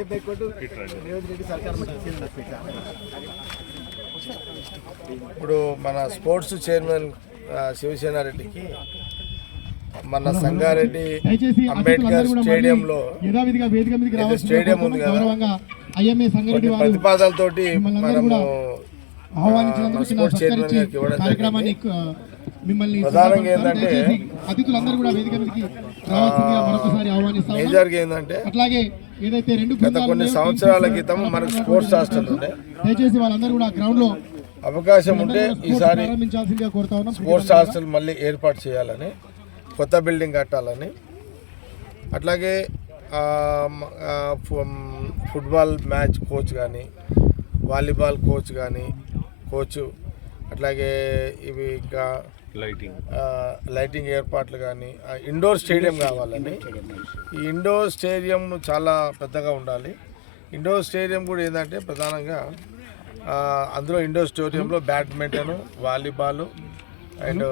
డెబ్బై కోట్లు ఇప్పుడు మన స్పోర్ట్స్ చైర్మన్ శివసేన రెడ్డికి మన సంగారెడ్డి అంబేద్కర్ స్టేడియంలో స్టేడియం ఉంది కదా ప్రతిపాదనలతోటి మనము కార్యక్రమాన్ని మిమ్మల్ని ప్రధానంగా ఏంటంటే అతిథులందరూ ఏంటంటే అట్లాగే గత కొన్ని సంవత్సరాల క్రితం మనకు స్పోర్ట్స్ హాస్టల్ ఉండే దయచేసి వాళ్ళందరూ కూడా గ్రౌండ్ లో అవకాశం ఉంటే ఈసారి స్పోర్ట్స్ హాస్టల్ మళ్ళీ ఏర్పాటు చేయాలని కొత్త బిల్డింగ్ కట్టాలని అట్లాగే ఫుట్బాల్ మ్యాచ్ కోచ్ కానీ వాలీబాల్ కోచ్ కానీ కోచ్ అట్లాగే ఇవి ఇంకా లైటింగ్ లైటింగ్ ఏర్పాట్లు కానీ ఇండోర్ స్టేడియం కావాలండి ఈ ఇండోర్ స్టేడియం చాలా పెద్దగా ఉండాలి ఇండోర్ స్టేడియం కూడా ఏంటంటే ప్రధానంగా అందులో ఇండోర్ స్టేడియంలో బ్యాడ్మింటను వాలీబాల్ అండ్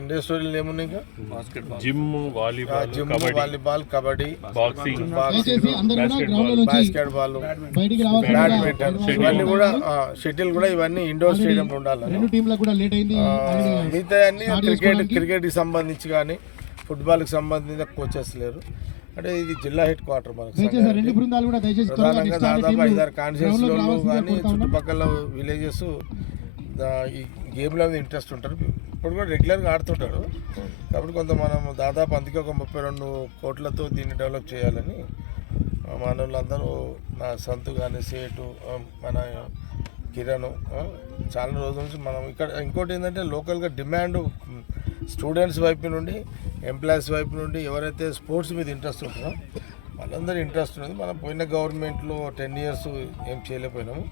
ఇండస్ట్రియల్ ఏమున్నాయి ఇంకా gym volleyball gym volleyball kabaddi boxing basketball badminton ఇవన్నీ కూడా షటిల్ కూడా ఇవన్నీ ఇండోర్ స్టేడియం ఉండాలి మిగతా అన్ని క్రికెట్ క్రికెట్కి సంబంధించి కానీ ఫుట్బాల్కి సంబంధించిన కోచెస్ లేరు అంటే ఇది జిల్లా హెడ్ క్వార్టర్ మనకు ప్రధానంగా దాదాపు ఐదారు కాన్స్టిట్యూన్సీలో కానీ చుట్టుపక్కల విలేజెస్ ఈ గేమ్లో ఇంట్రెస్ట్ ఉంటారు ఇప్పుడు కూడా రెగ్యులర్గా ఆడుతుంటారు కాబట్టి కొంత మనం దాదాపు అందుకే ఒక ముప్పై రెండు కోట్లతో దీన్ని డెవలప్ చేయాలని మానవులందరూ నా సంతు కానీ సేటు మన కిరణ్ చాలా రోజుల నుంచి మనం ఇక్కడ ఇంకోటి ఏంటంటే లోకల్గా డిమాండ్ స్టూడెంట్స్ వైపు నుండి ఎంప్లాయీస్ వైపు నుండి ఎవరైతే స్పోర్ట్స్ మీద ఇంట్రెస్ట్ ఉంటారో వాళ్ళందరూ ఇంట్రెస్ట్ ఉన్నది మనం పోయిన గవర్నమెంట్లో టెన్ ఇయర్స్ ఏం చేయలేకపోయినాము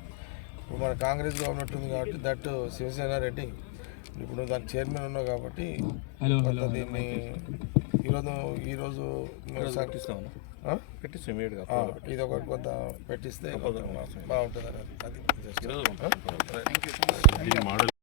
ఇప్పుడు మన కాంగ్రెస్ గవర్నమెంట్ ఉంది కాబట్టి దట్ శివసేన రెడ్డి ఇప్పుడు దాని చైర్మన్ ఉన్నావు కాబట్టి దీన్ని ఈరోజు ఈరోజు ఇది ఒకటి కొంత పెట్టిస్తే బాగుంటుంది అది